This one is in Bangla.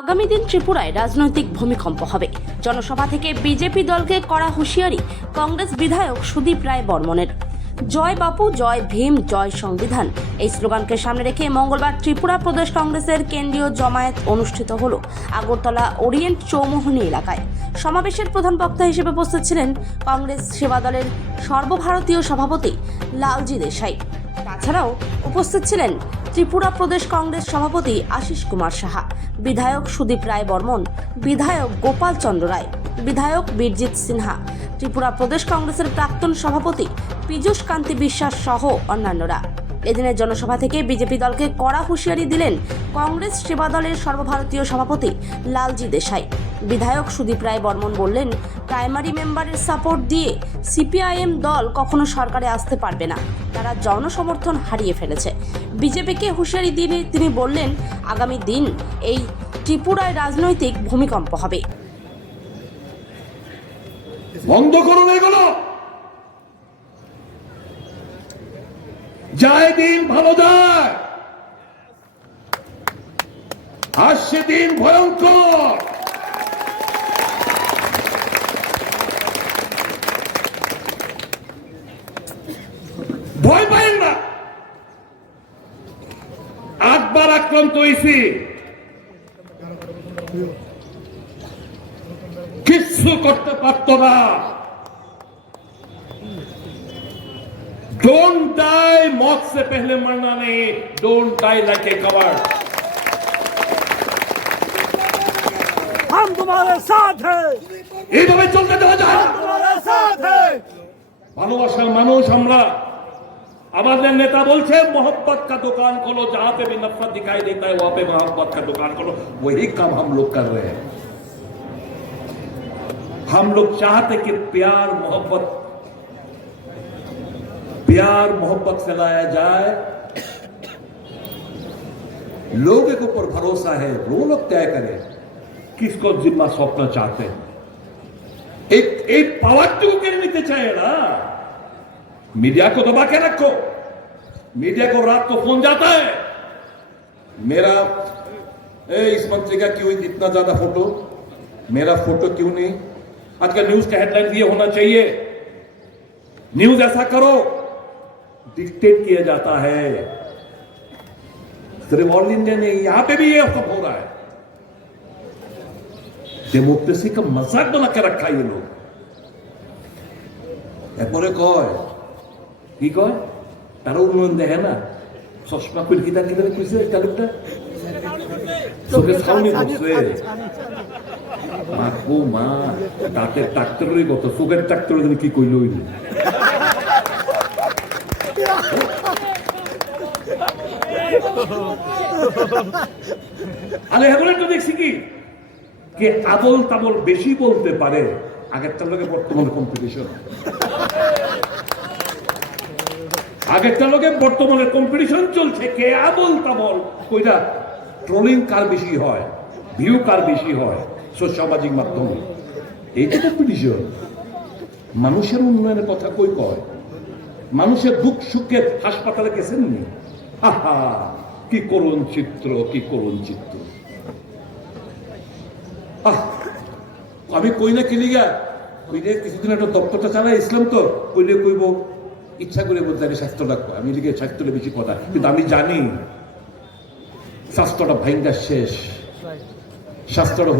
আগামী দিন ত্রিপুরায় রাজনৈতিক ভূমিকম্প হবে। জনসভা থেকে বিজেপি দলকে কড়া হুঁশিয়ারি কংগ্রেস বিধায়ক সুদীপ রায় বর্মনের। জয় বাপু, জয় ভীম, জয় সংবিধান এই স্লোগানকে সামনে রেখে মঙ্গলবার ত্রিপুরা প্রদেশ কংগ্রেসের কেন্দ্রীয় জমায়েত অনুষ্ঠিত হল আগরতলা ওরিয়েন্ট চৌমুহনী এলাকায়। সমাবেশের প্রধান বক্তা হিসেবে উপস্থিত ছিলেন কংগ্রেস সেবা দলের সর্বভারতীয় সভাপতি লালজি দেশাই। তাছাড়াও উপস্থিত ছিলেন ত্রিপুরা প্রদেশ কংগ্রেস সভাপতি আশিস কুমার সাহা, বিধায়ক সুদীপ রায় বর্মন, বিধায়ক গোপাল চন্দ্র রায়, বিধায়ক বীরজিৎ সিনহা, ত্রিপুরা প্রদেশ কংগ্রেসের প্রাক্তন সভাপতি পীযূষ কান্তি বিশ্বাস সহ অন্যান্যরা। এদিনের জনসভা থেকে বিজেপি দলকে কড়া হুঁশিয়ারি দিলেন কংগ্রেস সেবা দলের সর্বভারতীয় সভাপতি লালজি দেশাই। বিধায়ক সুদীপ রায় বর্মন বললেন, প্রাইমারি মেম্বারের সাপোর্ট দিয়ে সিপিআইএম দল কখনো সরকারে আসতে পারবে না, তারা জনসমর্থন হারিয়ে ফেলেছে। বিজেপিকে হুঁশিয়ারি দিয়ে তিনি বললেন, আগামী দিন এই ত্রিপুরায় রাজনৈতিক ভূমিকম্প হবে। বন্ধ করুন এগুলো। যায় দিন ভালো যায়, আসছে দিন ভয়ঙ্কর। ভয় পাইন না। 8 বার আক্রান্ত হয়েছি, কিচ্ছু করতে পারত না। डोंट डाई, मौत से पहले मरना नहीं। Don't die like a coward. हम तुम्हारे साथ हैं, এইভাবে চলতে দেওয়া যায় না। तुम्हारे साथ हैं। ভালোবাসার মানুষ আমরা। আমাদের নেতা বলছে मोहब्बत का दुकान खोलो, जहां पे भी नफरत दिखाई देता है वहां पे मोहब्बत का दुकान खोलो। वही काम हम लोग कर रहे हैं। हम लोग चाहते कि प्यार मोहब्बत से लाया जाए। लोगों के ऊपर भरोसा है, वो लोग तय करें किसको जिम्मा सौंपना चाहते हैं। एक पावर को करने चाहिए ना। मीडिया को दबा के रखो। मीडिया को रात को फोन जाता है, मेरा इस मंत्री का क्यों इतना ज्यादा फोटो, मेरा फोटो क्यों नहीं। आजकल न्यूज का हेडलाइन ये होना चाहिए, न्यूज ऐसा करो। डिक्टेट किया जाता है। सिर्फ ऑल इंडिया नहीं, यहां पे भी ये सब हो रहा है। डेमोक्रेसी का मजाक बना के रखा ये लोग। এরপরে কয় কি কয়, তারা উন্নয়ন দেখে না। চশমা খুলে কিতা কিতা কইছে চালুকটা চোখে সামনে বসে ও মা, দাঁতের ডাক্তারেরই কত, চোখের ডাক্তার কি কইল হইল। আরে এখন একটু দেখছি কি কে আবল তাবল বেশি বলতে পারে। আগেরটার লোকে বর্তমানে কম্পিটিশন, আগেরটার লোকে বর্তমানে কম্পিটিশন চলছে কে আবল তাবল কইরা ট্রোলিং কার বেশি হয়, ভিউ কার বেশি হয় সামাজিক মাধ্যমে। এইটা কম্পিটিশন। মানুষের উন্নয়নের কথা কই কয়, মানুষের দুঃখ সুখে হাসপাতালে গেছেন নি? আহা, কি করুণ চিত্র, কি করুণ চিত্র। আমি কই না কিলিগা ওই যে কিছুদিন একটা দপ্তরটা চালাই ইসলাম, তো কইলে কইব ইচ্ছা করে বলতে আমি স্বাস্থ্য রাখবো। আমি লিখে স্বাস্থ্যটা বেশি কথা, কিন্তু আমি জানি স্বাস্থ্যটা ভাইঙ্গা শেষ, স্বাস্থ্যটা